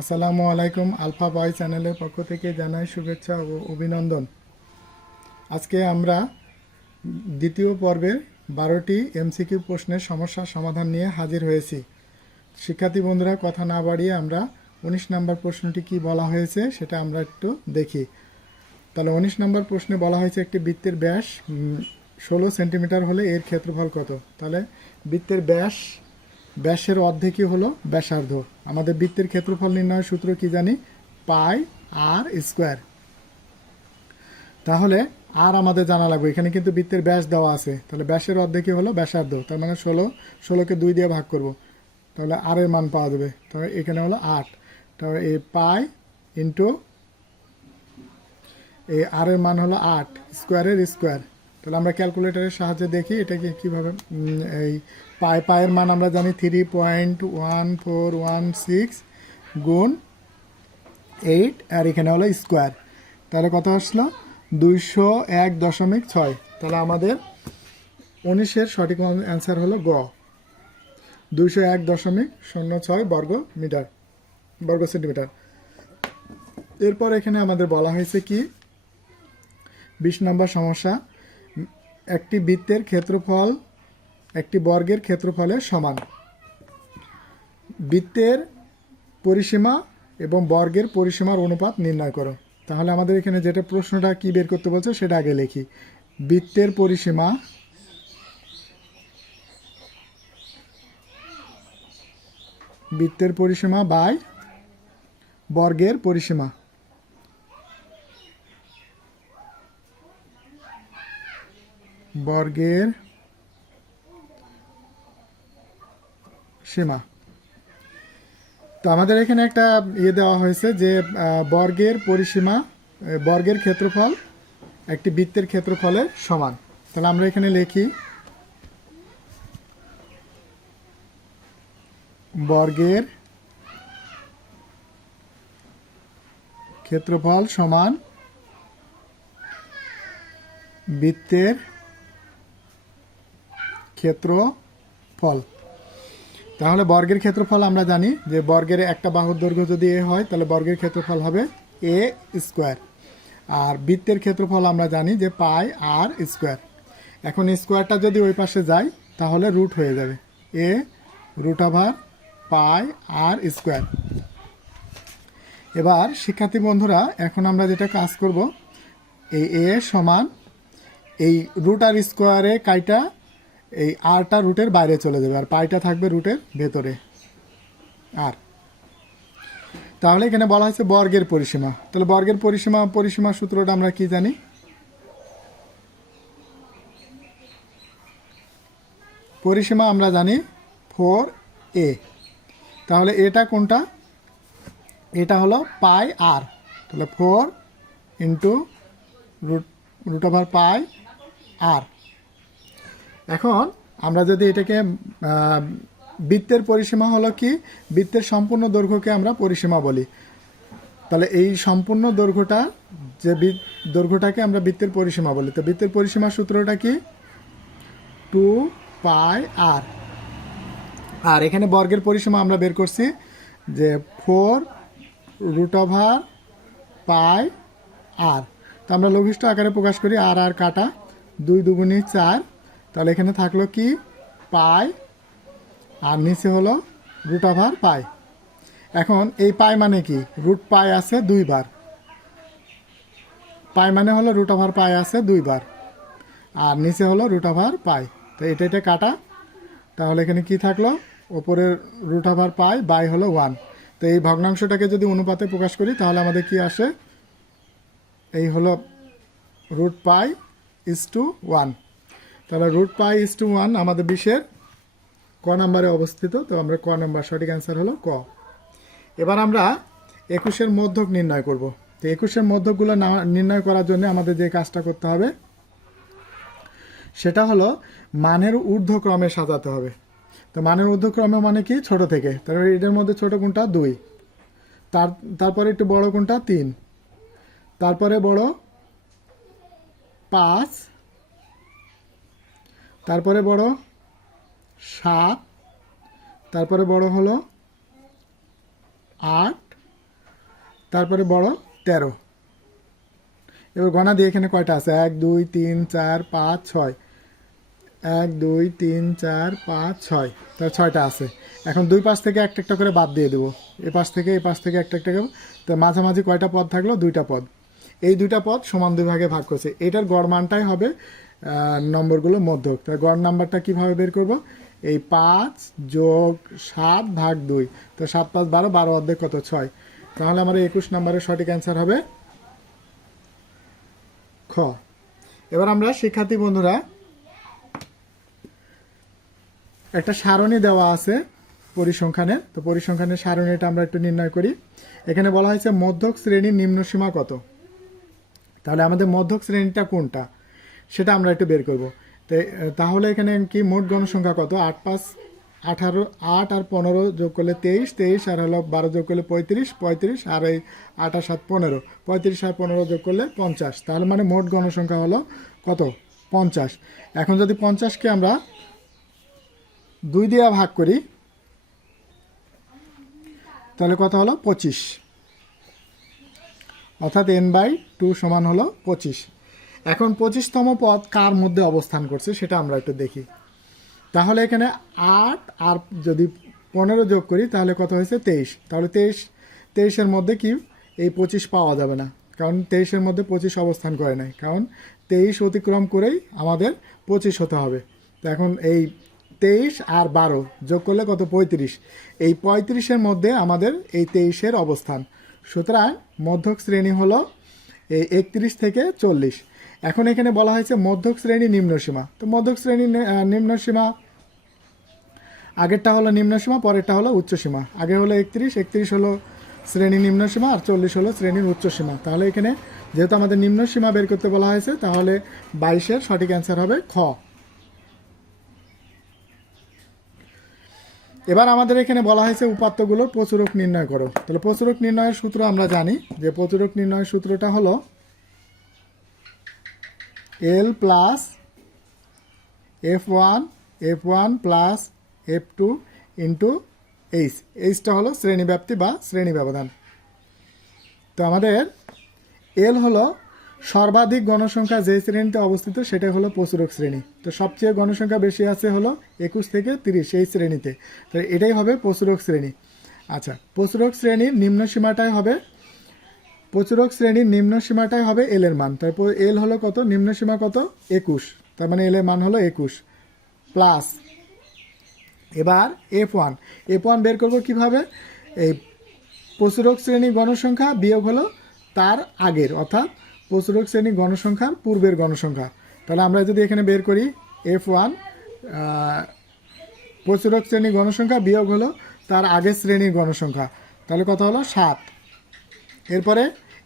আসসালামু আলাইকুম আলফা বয় চ্যানেলের পক্ষ থেকে জানাই শুভেচ্ছা ও অভিনন্দন। আজকে আমরা দ্বিতীয় পর্বের বারোটি এমসিকিউ প্রশ্নের সমস্যার সমাধান নিয়ে হাজির হয়েছি। শিক্ষার্থী বন্ধুরা, কথা না বাড়িয়ে আমরা উনিশ নম্বর প্রশ্নটি কি বলা হয়েছে সেটা আমরা একটু দেখি। তাহলে উনিশ নম্বর প্রশ্নে বলা হয়েছে একটি বৃত্তের ব্যাস ষোলো সেন্টিমিটার হলে এর ক্ষেত্রফল কত? তাহলে বৃত্তের ব্যাস ব্যাসের অর্ধেকই হলো ব্যাসার্ধ। আমাদের বৃত্তের ক্ষেত্রফল নির্ণয়ের সূত্র কি জানি? Pi r square. তাহলে আর আমাদের জানা লাগবে। এখানে কিন্তু বৃত্তের ব্যাস দেওয়া আছে। তাহলে ব্যাসের অর্ধেকই হলো ব্যাসার্ধ। তার মানে ষোলো, ষোলোকে দুই দিয়ে ভাগ করব। তাহলে আর এর মান পাওয়া যাবে। তাহলে এখানে হলো আট। তাহলে এই পাই ইন্টু এই আর এর মান হলো আট। স্কোয়ারের স্কোয়ার। তাহলে আমরা ক্যালকুলেটরের সাহায্যে দেখি এটাকে কীভাবে এই পাই পায়ের মান আমরা জানি three point one four one six গুণ এইট আর এখানে হলো স্কোয়ার তাহলে কত আসলো? দুইশো এক দশমিক ছয়। তাহলে আমাদের উনিশের সঠিক অ্যান্সার হলো গ। দুইশো এক দশমিক শূন্য ছয় বর্গ মিটার, বর্গ সেন্টিমিটার। এরপর এখানে আমাদের বলা হয়েছে কি? বিশ নম্বর সমস্যা। একটি বৃত্তের ক্ষেত্রফল, একটি বর্গের ক্ষেত্রফলের সমান। বৃত্তের পরিসীমা এবং বর্গের পরিসীমার অনুপাত নির্ণয় করো। তাহলে আমাদের এখানে যেটা প্রশ্নটা কি বের করতে বলছে সেটা আগে লিখি। বৃত্তের পরিসীমা বৃত্তের পরিসীমা বাই বর্গের পরিসীমা। বর্গের সীমা। তো আমাদের এখানে একটা ইয়ে দেওয়া হয়েছে যে বর্গের পরিসীমা বর্গের ক্ষেত্রফল একটি বৃত্তের ক্ষেত্রফলের সমান। তাহলে আমরা এখানে লিখি, বর্গের ক্ষেত্রফল সমান বৃত্তের ক্ষেত্রফল তাহলে বর্গের ক্ষেত্রফল আমরা জানি যে বর্গের একটা বাহুর দৈর্ঘ্য যদি এ হয়, তাহলে বর্গের ক্ষেত্রফল হবে এ স্কোয়ার। আর বৃত্তের ক্ষেত্রফল আমরা জানি যে পাই আর স্কোয়ার। এখন স্কোয়ারটা যদি ওই পাশে যায়, তাহলে রুট হয়ে যাবে। A root over pi r square. এবার শিক্ষার্থী বন্ধুরা, এখন আমরা যেটা কাজ করব, এই এ সমান এই রুট আর স্কোয়ারে কাইটা এই আরটা রুটের বাইরে চলে যাবে, আর পাইটা থাকবে রুটের ভেতরে। আর। তাহলে এখানে বলা হয়েছে বর্গের পরিসীমা। তাহলে বর্গের পরিসীমা পরিসীমা সূত্রটা আমরা কি জানি? পরিসীমা আমরা জানি ফোর এ। তাহলে এটা কোনটা? এটা হলো পাই আর। তাহলে four into root root over pi r. এখন আমরা যদি এটাকে বৃত্তের পরিসীমা হলো কি? বৃত্তের সম্পূর্ণ দৈর্ঘ্যকে আমরা পরিসীমা বলি। তাহলে এই সম্পূর্ণ দৈর্ঘ্যটা, যে দৈর্ঘ্যটাকে আমরা বৃত্তের পরিসীমা বলি। তো বৃত্তের পরিসীমা সূত্রটা কি? টু পাই আর। আর এখানে বর্গের পরিসীমা আমরা বের করছি যে four root over pi r. তো আমরা লঘিষ্ঠ আকারে প্রকাশ করি আর আর কাটা দুই দুগুণি চার। তাহলে এখানে থাকল কি? পাই, আর নিচে হলো রুট ওভার পাই। এখন এই পাই মানে কি? রুট পাই আছে দুইবার। পাই মানে হলো রুট ওভার পাই আছে দুইবার। আর নিচে হলো রুট ওভার পাই। তো এটা এটা কাটা। তাহলে এখানে কি থাকল? ওপরের রুট ওভার পাই, বাই হলো ওয়ান তো এই ভগ্নাংশটাকে যদি অনুপাতে প্রকাশ করি, তাহলে আমাদের কি আসে? এই হলো root pi is to one তাহলে root pi is to one আমাদের বিশ্বের ক নাম্বারে অবস্থিত, তো আমরা ক নাম্বার সঠিক অ্যান্সার হলো ক। এবার আমরা একুশের মধ্যক নির্ণয় করব। তো একুশের মধ্যকগুলো নির্ণয় করার জন্য আমাদের যে কাজটা করতে হবে, সেটা হলো মানের ঊর্ধ্বক্রমে সাজাতে হবে। তো মানের ঊর্ধ্বক্রমে মানে কি? ছোট থেকে। তারপরে এটার মধ্যে ছোট কোনটা? দুই। তার, তারপরে একটু বড় কোনটা? তিন। তারপরে বড় পাঁচ। তারপরে বড় সাত, তারপরে বড় হলো আট, তারপরে বড় তেরো। এবার গণা দিয়ে এখানে কয়টা আছে? এক, দুই, তিন, চার, পাঁচ, ছয়। এক, দুই, তিন, চার, পাঁচ, ছয়। তার ছয়টা আছে। এখন দুই পাশ থেকে একটা একটা করে বাদ দিয়ে দেবো। এ পাশ থেকে এই পাশ থেকে একটা একটা তো মাঝামাঝি কয়টা পদ থাকল? দুইটা পদ। এই দুইটা পদ সমান দুই ভাগে ভাগ করছে। এটার গড় মানটাই হবে নম্বরগুলো মধ্যক। তাই গড় নাম্বারটা কীভাবে বের করব? এই পাঁচ যোগ সাত ভাগ দুই। তো সাত পাঁচ বারো বারো অর্ধেক কত? ছয়। তাহলে আমার একুশ নম্বরের সঠিক অ্যান্সার হবে খ। এবার আমরা শিক্ষার্থী বন্ধুরা, একটা সারণী দেওয়া আছে পরিসংখ্যানের তো পরিসংখ্যানের সারণীটা আমরা একটু নির্ণয় করি। এখানে বলা হয়েছে মধ্যক শ্রেণির নিম্ন সীমা কত? তাহলে আমাদের মধ্যক শ্রেণীটা কোনটা? সেটা আমরা একটু বের করব। তাহলে এখানে কি মোট গণসংখ্যা কত? আট পাঁচ আঠারো, আট আর পনেরো যোগ করলে তেইশ তেইশ আর হলো বারো যোগ করলে পঁয়ত্রিশ পঁয়ত্রিশ আর এই আট আর সাত পনেরো। পঁয়ত্রিশ আর পনেরো যোগ করলে পঞ্চাশ। তাহলে মানে মোট গণসংখ্যা হলো কত? পঞ্চাশ। এখন যদি পঞ্চাশকে আমরা দুই দিয়ে ভাগ করি, তাহলে কত হলো? পঁচিশ। অর্থাৎ এন বাই টু সমান হলো পঁচিশ। এখন পঁচিশতম পদ কার মধ্যে অবস্থান করছে সেটা আমরা একটু দেখি। তাহলে এখানে আট আর যদি পনেরো যোগ করি, তাহলে কত হয়েছে? তেইশ। তাহলে তেইশ, তেইশের মধ্যে কি? এই পঁচিশ পাওয়া যাবে না। কারণ তেইশের মধ্যে পঁচিশ অবস্থান করে নাই। কারণ তেইশ অতিক্রম করেই আমাদের পঁচিশ হতে হবে। তো এখন এই তেইশ আর বারো যোগ করলে কত? পঁয়ত্রিশ। এই পঁয়ত্রিশের মধ্যে আমাদের এই তেইশের অবস্থান। সুতরাং মধ্যক শ্রেণি হলো এই একত্রিশ থেকে চল্লিশ। এখন এখানে বলা হয়েছে মধ্যক শ্রেণি নিম্নসীমা তো মধ্যক শ্রেণি নিম্নসীমা আগেরটা হলো নিম্নসীমা পরেরটা হলো উচ্চসীমা আগে হলো একত্রিশ একত্রিশ হলো শ্রেণি নিম্নসীমা আর চল্লিশ হলো শ্রেণির উচ্চসীমা তাহলে এখানে যেহেতু আমাদের নিম্নসীমা বের করতে বলা হয়েছে, তাহলে বাইশের সঠিক অ্যান্সার হবে খ। এবার আমাদের এখানে বলা হয়েছে উপাত্তগুলোর প্রচুরক নির্ণয় করো। তাহলে প্রচুরক নির্ণয়ের সূত্র আমরা জানি। যে প্রচুরক নির্ণয়ের সূত্রটা হলো L plus F one F one plus F two into H এইচটা হলো শ্রেণীব্যাপ্তি বা শ্রেণি ব্যবধান। তো আমাদের এল হলো সর্বাধিক গণসংখ্যা যে শ্রেণীতে অবস্থিত সেটা হলো প্রচুরক শ্রেণি। তো সবচেয়ে গণসংখ্যা বেশি আছে হলো একুশ থেকে তিরিশ এই শ্রেণীতে। তো এটাই হবে প্রচুরক শ্রেণি। আচ্ছা প্রচুরক শ্রেণির নিম্ন সীমাটাই হবে প্রচুরক শ্রেণির নিম্ন সীমাটাই হবে এল এর মান। তারপর এল হলো কত? নিম্ন সীমা কত? একুশ। তার মানে এল এর মান হলো একুশ। প্লাস এবার এফ ওয়ান এফ ওয়ান বের করব কীভাবে? এই প্রচুরক শ্রেণি গণসংখ্যা বিয়োগ হলো তার আগের, অর্থাৎ প্রচুরক শ্রেণি গণসংখ্যার পূর্বের গণসংখ্যা। তাহলে আমরা যদি এখানে বের করি এফ ওয়ান প্রচুরক শ্রেণি গণসংখ্যা বিয়োগ হলো তার আগের শ্রেণির গণসংখ্যা। তাহলে কথা হলো? সাত। এরপরে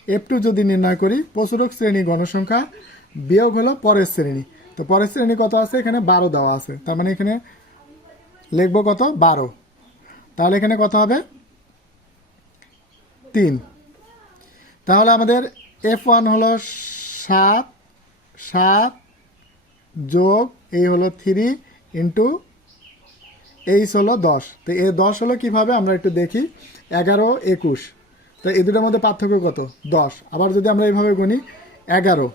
এফ টু যদি নির্ণয় করি, প্রচুরক শ্রেণি গণসংখ্যা বিয়োগ হলো পরের শ্রেণি। তো পরের শ্রেণি কত আছে? এখানে বারো দেওয়া আছে। তার মানে এখানে লিখব কত? বারো। তাহলে এখানে কত হবে? তিন। তাহলে আমাদের এফ ওয়ান হলো সাত সাত যোগ এই হলো থ্রি ইন্টু এইচ হলো দশ। তো এই দশ হলো কীভাবে? আমরা একটু দেখি। এগারো, একুশ। তো এই দুটোর মধ্যে পার্থক্য কত? দশ। আবার যদি আমরা এইভাবে গুনি, এগারো,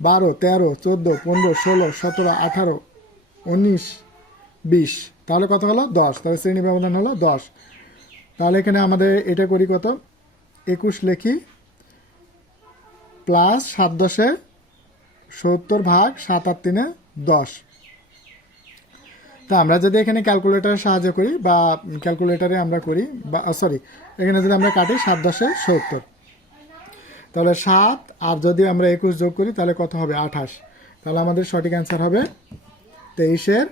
বারো, তেরো, চোদ্দ, পনেরো, ষোলো, সতেরো, আঠারো, উনিশ, বিশ। তাহলে কত হলো? দশ। তাহলে শ্রেণি ব্যবধান হলো দশ। তাহলে এখানে আমাদের এটা করি কত? একুশ লেখি প্লাস সাত দশে সত্তর ভাগ সাত আট তিনে দশ। তা আমরা যদি এখানে ক্যালকুলেটারের সাহায্য করি বা ক্যালকুলেটারে আমরা করি বা সরি এখানে যদি আমরা কাটি সাত দশে সত্তর, তাহলে সাত আর যদি আমরা একুশ যোগ করি তাহলে কত হবে? আঠাশ। তাহলে আমাদের সঠিক অ্যান্সার হবে তেইশের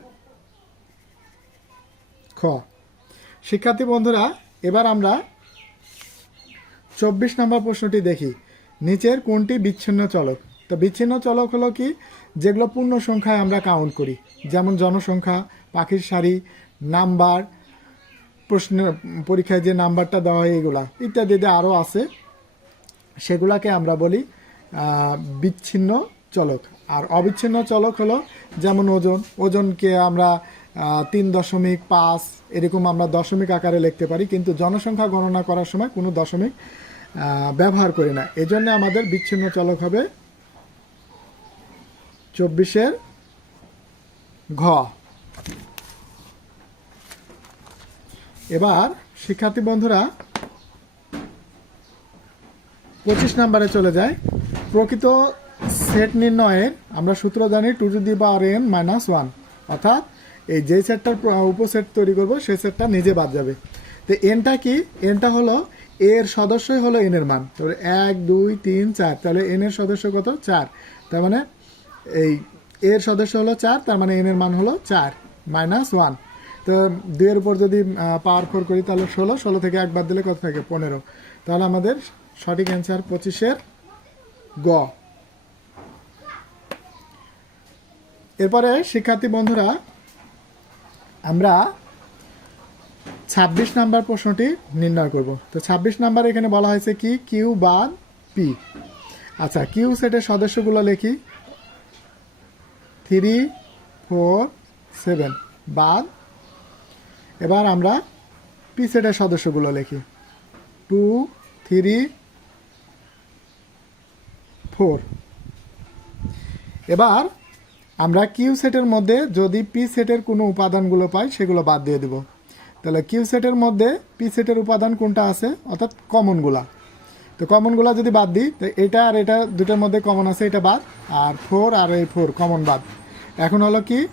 খ। শিক্ষার্থী বন্ধুরা, এবার আমরা চব্বিশ নম্বর প্রশ্নটি দেখি। নিচের কোনটি বিচ্ছিন্ন চলক? তো বিচ্ছিন্ন চলক হলো কি? যেগুলো পূর্ণ সংখ্যায় আমরা কাউন্ট করি। যেমন জনসংখ্যা পাখির সারি নাম্বার, প্রশ্ন, পরীক্ষায় যে নাম্বারটা দেওয়া হয় এগুলা, ইত্যাদিতে আরও আছে। সেগুলাকে আমরা বলি বিচ্ছিন্ন চলক। আর অবিচ্ছিন্ন চলক হলো যেমন ওজন। ওজনকে আমরা তিন দশমিক পাঁচ, এরকম আমরা দশমিক আকারে লিখতে পারি, কিন্তু জনসংখ্যা গণনা করার সময় কোনো দশমিক ব্যবহার করি না। এজন্য আমাদের বিচ্ছিন্ন চলক হবে চব্বিশের ঘ। এবার শিক্ষার্থী বন্ধুরা পঁচিশ নম্বরে চলে যায়। প্রকৃত সেট নির্ণয়ের আমরা সূত্র জানি two to the power N minus one. অর্থাৎ এই যে সেটটার উপসেট তৈরি করব, সেই সেটটা নিজে বাদ যাবে। তো এনটা কি? এনটা হলো এর সদস্যই হলো এনের মান। তাহলে এক, দুই, তিন, চার। তাহলে এন এর সদস্য কত? চার। তার মানে এই এর সদস্য হলো চার, তার মানে এনের মান হলো চার মাইনাস ওয়ান। তো দুইয়ের উপর যদি পাওয়ার ফোর করি, তাহলে ষোলো ষোলো থেকে একবার দিলে কত থাকে? পনেরো। তাহলে আমাদের সঠিক অ্যান্সার পঁচিশের গ। এরপরে শিক্ষার্থী বন্ধুরা, আমরা ছাব্বিশ নাম্বার প্রশ্নটি নির্ণয় করব। তো ছাব্বিশ নাম্বার এখানে বলা হয়েছে কি? কিউ বাদ পি আচ্ছা কিউ সেটের সদস্যগুলো লিখি। থ্রি ফোর সেভেন বাদ এবার আমরা পি সেটের সদস্যগুলো লিখি। Two, three, four. এবার আমরা কিউ সেটের মধ্যে যদি পি সেটের কোনো উপাদানগুলো পাই, সেগুলো বাদ দিয়ে দেব। তাহলে কিউ সেটের মধ্যে পি সেটের উপাদান কোনটা আছে? অর্থাৎ কমনগুলা। তো কমনগুলা যদি বাদ দিই, তো এটা আর এটা দুটোর মধ্যে কমন আছে, এটা বাদ। আর ফোর আর এই ফোর, কমন বাদ। এখন হলো কি?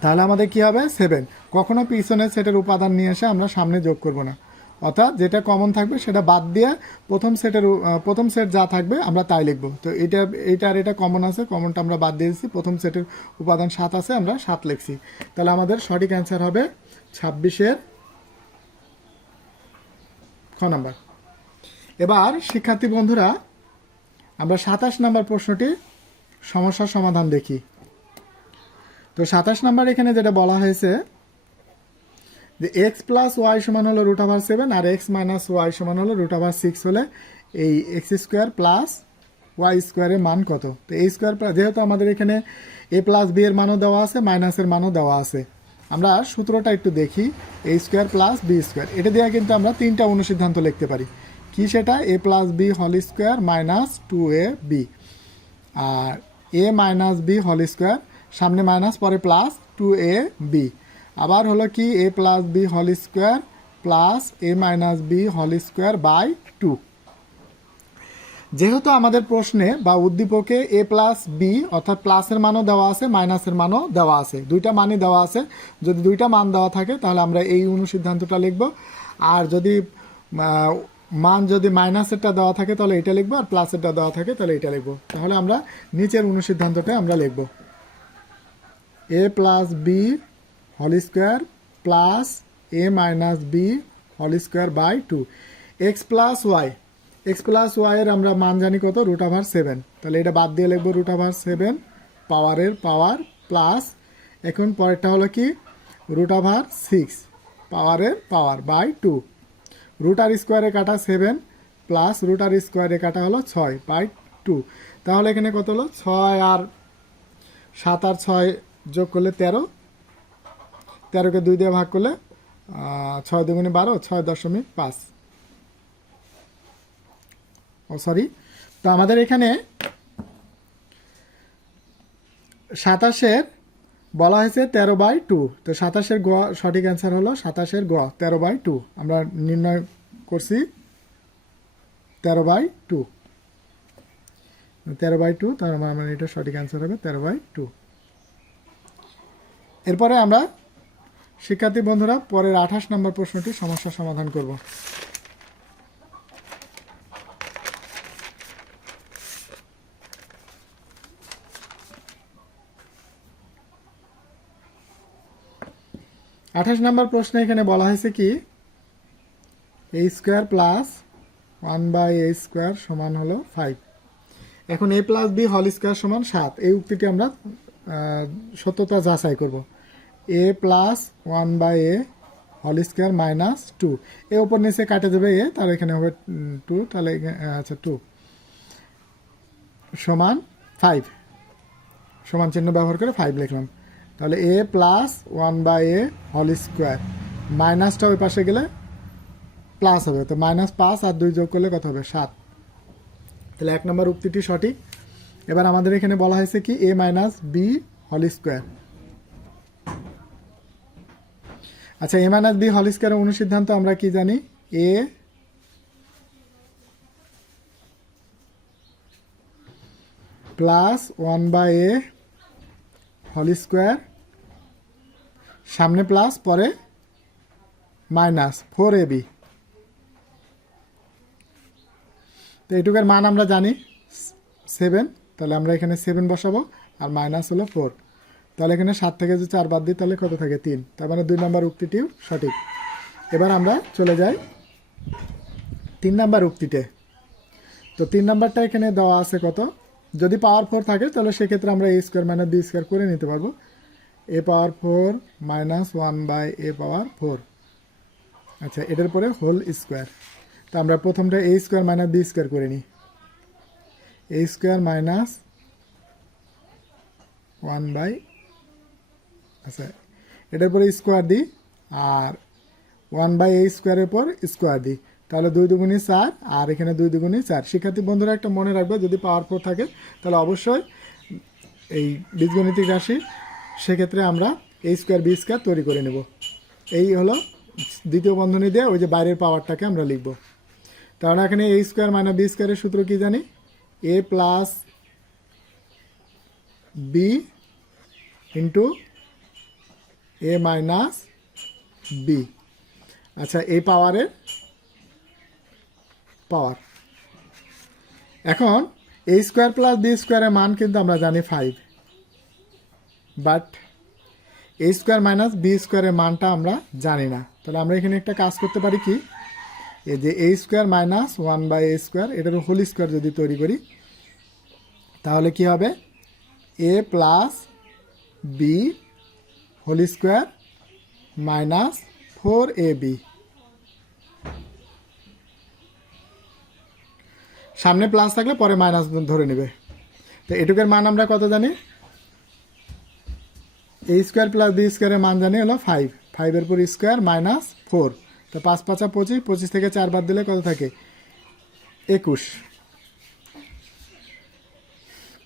তাহলে আমাদের কি হবে? সেভেন। কখনো পিছনে সেটের উপাদান নিয়ে এসে আমরা সামনে যোগ করব না। অর্থাৎ যেটা কমন থাকবে সেটা বাদ দিয়ে প্রথম সেটের, প্রথম সেট যা থাকবে আমরা তাই লিখব। তো এটা এটা আর এটা কমন আছে কমনটা আমরা বাদ দিয়ে দিচ্ছি প্রথম সেটের উপাদান সাত আছে, আমরা সাত লিখছি। তাহলে আমাদের সঠিক অ্যান্সার হবে ছাব্বিশের খ নাম্বার। এবার শিক্ষার্থী বন্ধুরা, আমরা সাতাশ নাম্বার প্রশ্নটি সমস্যার সমাধান দেখি। তো সাতাশ নাম্বার এখানে যেটা বলা হয়েছে যে এক্স প্লাস ওয়াই সমান হলো রুট ওভার সেভেন আর এক্স মাইনাস ওয়াই সমান হলো রুট ওভার সিক্স হলে এই এক্স স্কোয়ার প্লাস ওয়াই স্কোয়ারের মান কত? তো এই স্কোয়ার যেহেতু আমাদের এখানে এ প্লাস বি এর মানও দেওয়া আছে মাইনাসের মানও দেওয়া আছে। আমরা সূত্রটা একটু দেখি A square plus B square এটা দিয়ে কিন্তু আমরা তিনটা অনুসিদ্ধান্ত লিখতে পারি। কি সেটা? এ প্লাস বি হল square minus two A B R A minus B whole square সামনে মাইনাস পরে প্লাস টু এ বি আবার হলো কি A plus B whole square plus A minus B whole square by two যেহেতু আমাদের প্রশ্নে বা উদ্দীপকে এ প্লাস বি অর্থাৎ প্লাসের মানও দেওয়া আছে মাইনাসের মানও দেওয়া আছে। দুইটা মানই দেওয়া আছে। যদি দুইটা মান দেওয়া থাকে, তাহলে আমরা এই অনুসিদ্ধান্তটা লিখব। আর যদি মান যদি মাইনাসেরটা দেওয়া থাকে, তাহলে এটা লিখব। আর প্লাসেরটা দেওয়া থাকে, তাহলে এটা লিখব। তাহলে আমরা নিচের অনুসিদ্ধান্তটা আমরা লিখব। এ প্লাস বি হল square plus A minus B হল square by two X plus Y X plus ওয়াইয়ের আমরা মান জানি কত? রুট ওভার সেভেন তাহলে এটা বাদ দিয়ে লিখব রুট ওভার সেভেন পাওয়ারের পাওয়ার প্লাস এখন পরেরটা হলো কি? রুট ওভার সিক্স পাওয়ারের পাওয়ার বাই টু রুট আর স্কোয়ারে কাটা সেভেন প্লাস রুট আর স্কোয়ারে কাটা হলো ছয় বাই টু তাহলে এখানে কত হলো? ছয় আর সাত আর ছয় যোগ করলে তেরো তেরোকে দুই দিয়ে ভাগ করলে ছয় দুগুণে বারো, ছয় দশমিক পাঁচ। ও সরি তো আমাদের এখানে সাতাশের বলা হয়েছে তেরো বাই টু। তো সাতাশের গ, সঠিক অ্যান্সার হলো সাতাশের গ, তেরো বাই টু। আমরা নির্ণয় করছি তেরো বাই টু। তেরো বাই টু, তার মানে এটা সঠিক অ্যান্সার হবে তেরো বাই টু। এরপরে আমরা শিক্ষার্থী বন্ধুরা, পরের আঠাশ নম্বর প্রশ্নটি সমস্যা সমাধান করব। আঠাশ নম্বর প্রশ্নে এখানে বলা হয়েছে কি A square plus one by A square সমান হলো ফাইভ এখন এ প্লাস বি হল স্কোয়ার সমান সাত। এই উক্তিটি আমরা সত্যতা যাচাই করব। A plus one by A হল স্কোয়ার মাইনাস টু এ ওপর নিচে কাটে দেবে এ তাহলে এখানে হবে টু তাহলে আচ্ছা টু সমান ফাইভ সমান চিহ্ন ব্যবহার করে ফাইভ লিখলাম। তাহলে A plus one by A হল স্কোয়ার মাইনাসটা ওই পাশে গেলে প্লাস হবে। তো মাইনাস পাঁচ আর দুই যোগ করলে কত হবে? সাত। তাহলে এক নম্বর উক্তিটি সঠিক। এবার আমাদের এখানে বলা হয়েছে কি? এ মাইনাস বি হল স্কোয়ার আচ্ছা এ মাইনাস বি হল স্কোয়ারের অনুসিদ্ধান্ত আমরা কি জানি? A plus one by A হল স্কোয়ার, সামনে প্লাস, পরে মাইনাস, ফোর এ বি। তো এইটুকের মান আমরা জানি, সেভেন, তাহলে আমরা এখানে সেভেন বসাবো, আর মাইনাস হলো ফোর। তাহলে এখানে সাত থেকে যদি চার বাদ দিই, তাহলে কত থাকে? তিন। তার মানে দুই নম্বর উক্তিটিও সঠিক। এবার আমরা চলে যাই তিন নাম্বার উক্তিতে। তো তিন নাম্বারটা এখানে দেওয়া আছে কত? যদি পাওয়ার ফোর থাকে, তাহলে সেক্ষেত্রে আমরা A square minus B square করে নিতে পারব। A power four minus one by A power four আচ্ছা এটার পরে হোল স্কোয়ার তো আমরা প্রথমটা A square minus B square করে নিই। A square minus one by আচ্ছা এটার পরে স্কোয়ার দিই আর ওয়ান বাই এই স্কোয়ারের পর স্কোয়ার দিই তাহলে দুই দুগুণি চার আর এখানে দুই দুগুণি চার। শিক্ষার্থী বন্ধুরা, একটা মনে রাখবে, যদি পাওয়ার ফোর থাকে, তাহলে অবশ্যই এই বীজগণিতিক রাশি, সেক্ষেত্রে আমরা এ স্কোয়ার বি স্কোয়ার তৈরি করে নেব। এই হলো দ্বিতীয় বন্ধনী দিয়ে ওই যে বাইরের পাওয়ারটাকে আমরা লিখব। তাহলে এখানে এ স্কোয়ার মাইনাস বি স্কোয়ারের সূত্র কি জানি? A plus B into A minus B আচ্ছা এই পাওয়ারের পাওয়ার এখন এ স্কোয়ার প্লাস বি স্কোয়ারের মান কিন্তু আমরা জানি five but A square minus B স্কোয়ারের মানটা আমরা জানি না। তাহলে আমরা এখানে একটা কাজ করতে পারি কি? এই যে A square minus one by A square এটার হোল স্কোয়ার যদি তৈরি করি, তাহলে কি হবে? A plus B whole square minus four A B. সামনে প্লাস থাকলে পরে মাইনাস ধরে নেবে। তো এটুকের মান আমরা কত জানি? এ স্কোয়ার প্লাস বি স্কোয়ারের মান জানি হলো ফাইভ ফাইভের পর স্কোয়ার মাইনাস ফোর। তো পাঁচ পাঁচা পঁচিশ পঁচিশ থেকে চার বাদ দিলে কত থাকে? একুশ।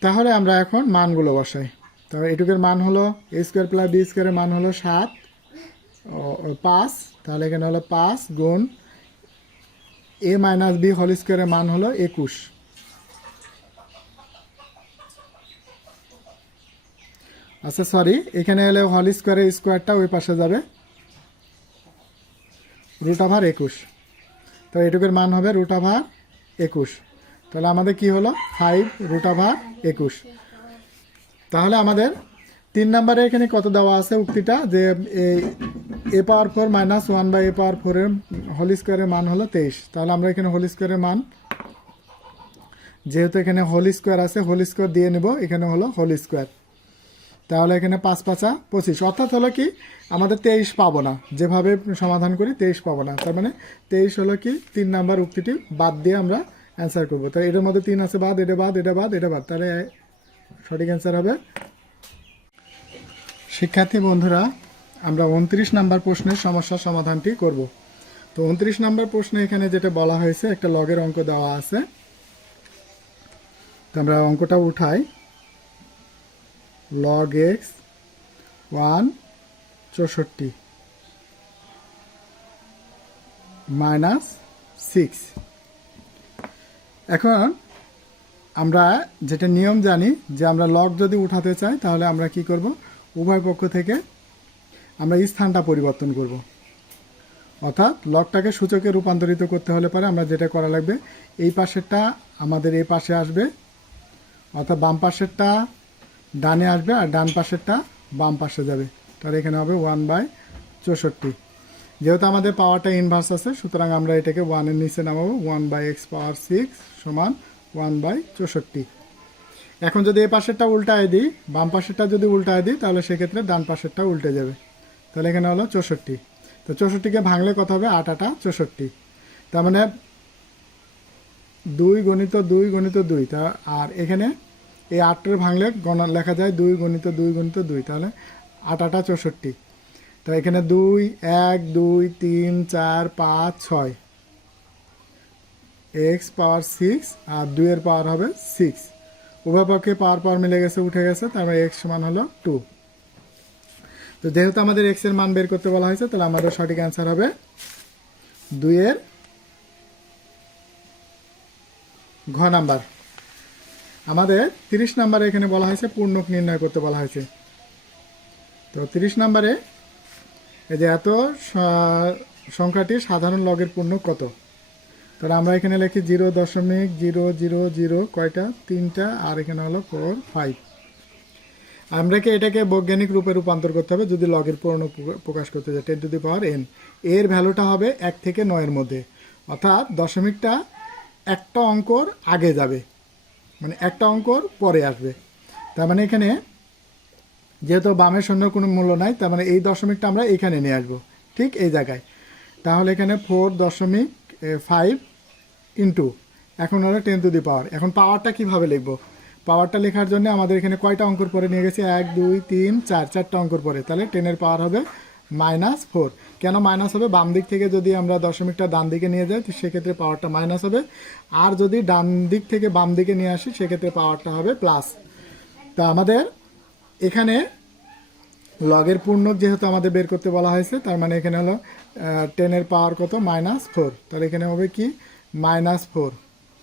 তাহলে আমরা এখন মানগুলো বসাই। তাহলে এটুকের মান হলো এ স্কোয়ার প্লাস বি স্কোয়ারের মান হলো সাত পাঁচ। তাহলে এখানে হলো পাঁচ গুণ এ মাইনাস বি হোল স্কোয়ারের মান হলো একুশ। আচ্ছা সরি এখানে এলে হল স্কোয়ারের স্কোয়ারটা ওই পাশে যাবে। রুট ওভার একুশ। তো এটুকুর মান হবে রুট ওভার একুশ। তাহলে আমাদের কি হলো? ফাইভ রুট ওভার একুশ। তাহলে আমাদের তিন নম্বরে এখানে কত দেওয়া আছে উক্তিটা? যে, A power four minus one by A power ফোরের হোল স্কোয়ারের মান হলো তেইশ। তাহলে আমরা এখানে হোল স্কোয়ারের মান, যেহেতু এখানে হোল স্কোয়ার আছে, হোল স্কোয়ার দিয়ে নেব, এখানে হলো হোল স্কোয়ার। তাহলে এখানে পাঁচ পাঁচা পঁচিশ। অর্থাৎ হলো কি, আমাদের তেইশ পাবো না। যেভাবে সমাধান করি, তেইশ পাবো না। তার মানে তেইশ হলো কি, তিন নাম্বার উক্তিটি বাদ দিয়ে আমরা অ্যান্সার করব। তো এটার মধ্যে তিন আছে বাদ, এটা বাদ এটা বাদ এটা বাদ। তাহলে সঠিক অ্যান্সার হবে। শিক্ষার্থী বন্ধুরা, আমরা উনত্রিশ নাম্বার প্রশ্নের সমস্যার সমাধানটি করব। তো উনত্রিশ নাম্বার প্রশ্নে এখানে যেটা বলা হয়েছে, একটা লগের অঙ্ক দেওয়া আছে। তো আমরা অঙ্কটা উঠাই। লগ এক্স ওয়ান চৌষট্টি মাইনাস সিক্স। এখন আমরা যেটা নিয়ম জানি যে আমরা লগ যদি উঠাতে চাই, তাহলে আমরা কি করব? উভয় পক্ষ থেকে আমরা স্থানটা পরিবর্তন করব। অর্থাৎ লগটাকে সূচকে রূপান্তরিত করতে হলে পরে আমরা যেটা করা লাগবে, এই পাশেরটা আমাদের এই পাশে আসবে, অর্থাৎ বাম পাশেরটা ডানে আসবে আর ডান পাশেরটা বাম পাশে যাবে। তাহলে এখানে হবে ওয়ান বাই চৌষট্টি। যেহেতু আমাদের পাওয়ারটা ইনভার্স আছে, সুতরাং আমরা এটাকে ওয়ানের নিচে নামাবো one by X power six সমান ওয়ান বাই চৌষট্টি। এখন যদি এই পাশেরটা উল্টায় দিই, বাম পাশেরটা যদি উল্টায় দিই, তাহলে সেক্ষেত্রে ডান পাশেরটা উল্টে যাবে। তাহলে এখানে হলো চৌষট্টি। তো চৌষট্টিকে ভাঙলে কত হবে? আট আটা চৌষট্টি। তার মানে দুই গণিত দুই গণিত দুই। তা আর এখানে এই আটের ভাঙলে গণা লেখা যায় দুই গণিত দুই গণিত দুই। তাহলে আট আটা চৌষট্টি। তো এখানে দুই, এক, দুই, তিন, চার, পাঁচ, ছয়। এক্স পাওয়ার সিক্স আর দুইয়ের পাওয়ার হবে সিক্স। উভয় পক্ষে পাওয়ার পাওয়ার মিলে গেছে, উঠে গেছে, তার মানে এক্স সমান হলো টু। তো যেহেতু আমাদের এক্সের মান বের করতে বলা হয়েছে, তাহলে আমাদের সঠিক অ্যান্সার হবে দুইয়ের ঘ নাম্বার। আমাদের তিরিশ নাম্বারে এখানে বলা হয়েছে, পূর্ণক নির্ণয় করতে বলা হয়েছে। তো তিরিশ নাম্বারে, এই যে এত স- সংখ্যাটির সাধারণ লগের পূর্ণক কত? তাহলে আমরা এখানে লিখি জিরো দশমিক জিরো জিরো জিরো কয়টা? তিনটা, আর এখানে হলো ফোর ফাইভ আমরাকে এটাকে বৈজ্ঞানিক রূপে রূপান্তর করতে হবে? যদি লগের পূর্ণ প্রকা- প্রকাশ করতে চাই ten to the power N এর ভ্যালুটা হবে এক থেকে নয়ের মধ্যে। অর্থাৎ দশমিকটা একটা অঙ্কর আগে যাবে। মানে একটা অঙ্কর পরে আসবে। তার মানে এখানে যেহেতু বামের শূন্য কোনো মূল্য নাই, তার মানে এই দশমিকটা আমরা এখানে নিয়ে আসব। ঠিক এই জায়গায়। তাহলে এখানে ফোর দশমিক ফাইভ ইন্টু এখন হলো টেন টু দি পাওয়ার এখন পাওয়ারটা কীভাবে লিখব? পাওয়ারটা লেখার জন্য আমাদের এখানে কয়টা অঙ্কর পরে নিয়ে গেছে? এক, দুই, তিন, চার, চারটা অঙ্কর পরে। তাহলে টেনের পাওয়ার হবে মাইনাস ফোর কেন মাইনাস হবে? বাম দিক থেকে যদি আমরা দশমিকটা ডান দিকে নিয়ে যাই, তো সেক্ষেত্রে পাওয়ারটা মাইনাস হবে। আর যদি ডান দিক থেকে বাম দিকে নিয়ে আসি, সেক্ষেত্রে পাওয়ারটা হবে প্লাস তা আমাদের এখানে লগের পূর্ণক যেহেতু আমাদের বের করতে বলা হয়েছে, তার মানে এখানে হলো টেনের পাওয়ার কত? মাইনাস ফোর তাহলে এখানে হবে কি? Minus four.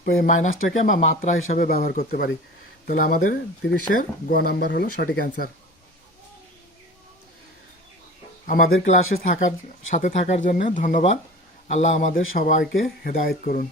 তো এই মাইনাসটাকে আমরা মাত্রা হিসাবে ব্যবহার করতে পারি। তাহলে আমাদের তিরিশের গ নাম্বার হলো সঠিক অ্যান্সার। আমাদের ক্লাসে থাকার, সাথে থাকার জন্য ধন্যবাদ। আল্লাহ আমাদের সবাইকে হেদায়ত করুন।